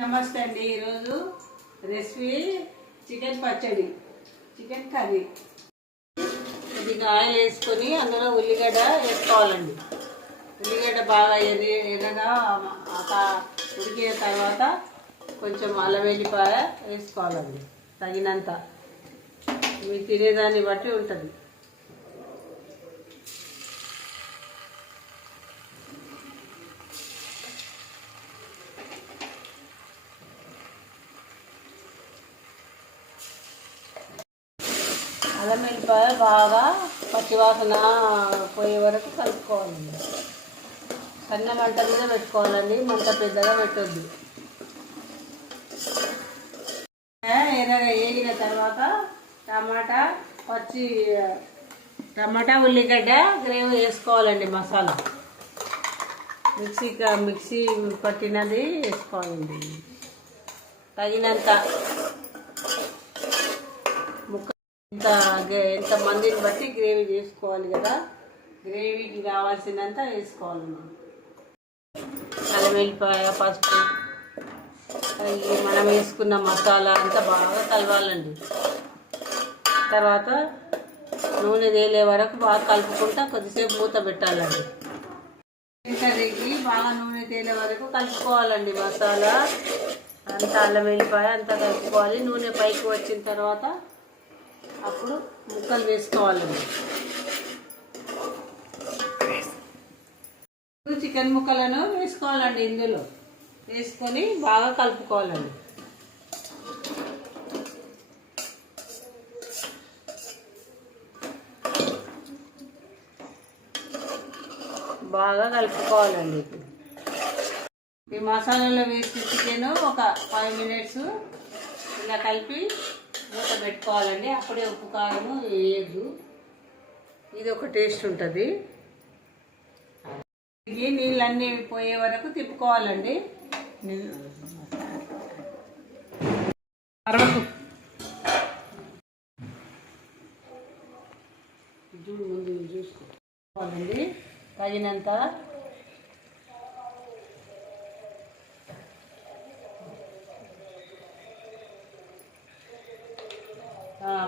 నమస్తే అండి. ఈరోజు రెసిపీ చికెన్ పచ్చడి, చికెన్ కర్రీ. కొద్దిగా ఆయిల్ వేసుకొని అందులో ఉల్లిగడ్డ వేసుకోవాలండి. ఉల్లిగడ్డ బాగా ఎర్రగా ఉడికిన తర్వాత కొంచెం అల్లం వెల్లిపాయ వేసుకోవాలండి, తగినంత. మీరు తినేదాన్ని బట్టి ఉంటుంది. అల్లం వెల్లిపాయ బాగా పచ్చివాసన పోయే వరకు కలుపుకోవాలండి. సన్న మంట మీద పెట్టుకోవాలండి, మంట పెద్దగా పెట్టొద్దు. ఎర్రగా వేగిన తర్వాత టమాటా ఉల్లిగడ్డ గ్రేవీ వేసుకోవాలండి. మసాలా మిక్సీ పట్టినది వేసుకోవాలండి, తగినంత. ఎంత మందిని బట్టి గ్రేవీ చేసుకోవాలి కదా, గ్రేవీకి కావాల్సినంత వేసుకోవాలండి. అల్లం వెల్లిపాయ, పసుపు, మనం వేసుకున్న మసాలా అంతా బాగా కలవాలండి. తర్వాత నూనె తేలే వరకు బాగా కలుపుకుంటా కొద్దిసేపు మూత పెట్టాలండి. కర్రీకి బాగా నూనె తేలే వరకు కలుపుకోవాలండి. మసాలా అంతా, అల్లం వెల్లిపాయ అంతా కలుపుకోవాలి. నూనె పైకి వచ్చిన తర్వాత అప్పుడు ముక్కలు వేసుకోవాలండి. చికెన్ ముక్కలను వేసుకోవాలండి. ఇందులో వేసుకొని బాగా కలుపుకోవాలండి. బాగా కలుపుకోవాలండి. ఈ మసాలాలో వేసి చికెన్ ఒక 5 మినిట్స్ ఇలా కలిపి మూత పెట్టుకోవాలండి. అప్పుడే ఉప్పు కారము వేయద్దు, ఇది ఒక టేస్ట్ ఉంటుంది. నీళ్ళన్నీ పోయే వరకు తిప్పుకోవాలండి. ముందు చూసుకోవాలండి తగినంత.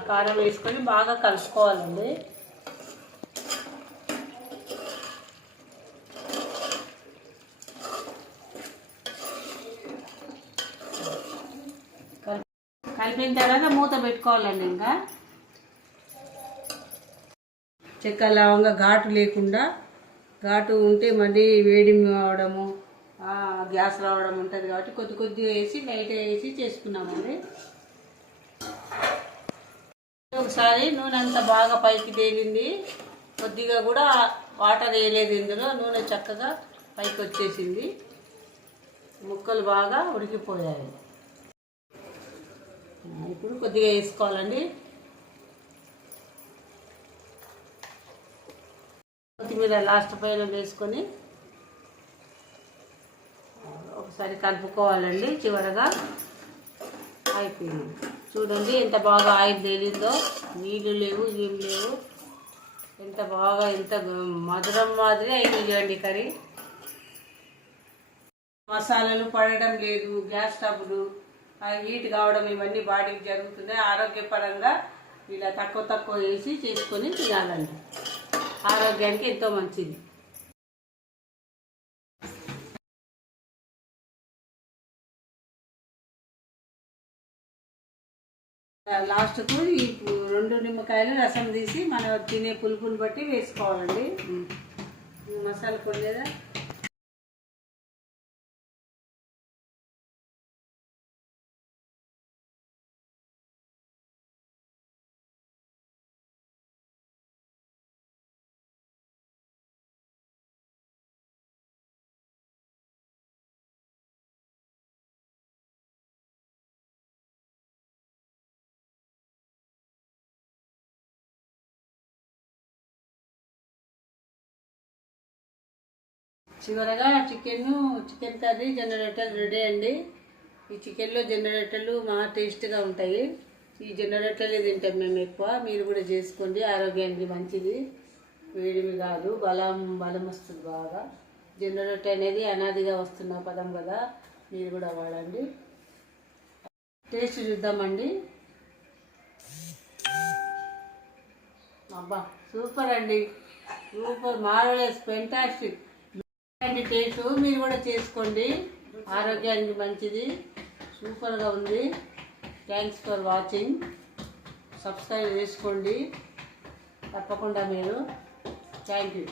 కారం వేసుకొని బాగా కలుపుకోవాలండి. కలిపిన తర్వాత మూత పెట్టుకోవాలండి. ఇంకా చెక్క లవంగా ఘాటు లేకుండా, ఘాటు ఉంటే మళ్ళీ వేడి అవడము, గ్యాస్ రావడం ఉంటుంది కాబట్టి కొద్దిగా వేసి లైట్గా వేసి చేసుకున్నామండి. ఒకసారి నూనె అంతా బాగా పైకి తేలింది, కొద్దిగా కూడా వాటర్ వేయలేదు ఇందులో. నూనె చక్కగా పైకి వచ్చేసింది, ముక్కలు బాగా ఉడికిపోయాయి. ఇప్పుడు కొద్దిగా వేసుకోవాలండి. కొత్తిమీర లాస్ట్ పైన వేసుకొని ఒకసారి కలుపుకోవాలండి. చివరగా అయిపోయింది. చూడండి ఎంత బాగా ఆయిల్ తేలిందో, నీళ్ళు లేవు, ఏం లేవు. ఎంత బాగా, ఎంత మధురం మాదిరి అయింది చూడండి కర్రీ. మసాలాలు పడడం లేదు, గ్యాస్ స్టవ్లు హీట్ కావడం ఇవన్నీ బాడీకి జరుగుతున్నాయి. ఆరోగ్యపరంగా ఇలా తక్కువ వేసి చేసుకొని తినాలండి. ఆరోగ్యానికి ఎంతో మంచిది. లాస్ట్కు ఈ 2 నిమ్మకాయలు రసం తీసి మనం తినే పులుపుని బట్టి వేసుకోవాలండి. మసాలా పొడి లేదా చివరగా చికెన్ కర్రీ జనరేటర్ రెడీ అండి. ఈ చికెన్లో జనరేటర్లు మా టేస్ట్గా ఉంటాయి. ఈ జనరేటర్లు తింటాం మేము ఎక్కువ. మీరు కూడా చేసుకోండి, ఆరోగ్యానికి మంచిది. వేడిమి కాదు, బలం వస్తుంది బాగా. జనరేటర్ అనేది అనాదిగా వస్తున్న పదం కదా, మీరు కూడా వాడండి. టేస్ట్ చూద్దామండి. అబ్బా సూపర్ అండి, సూపర్, మార్వెలస్, ఫెంటాస్టిక్. ఇలాంటి టేస్ట్ మీరు కూడా చేసుకోండి, ఆరోగ్యానికి మంచిది, సూపర్గా ఉంది. Thanks for watching. సబ్స్క్రైబ్ చేసుకోండి తప్పకుండా మీరు. Thank you.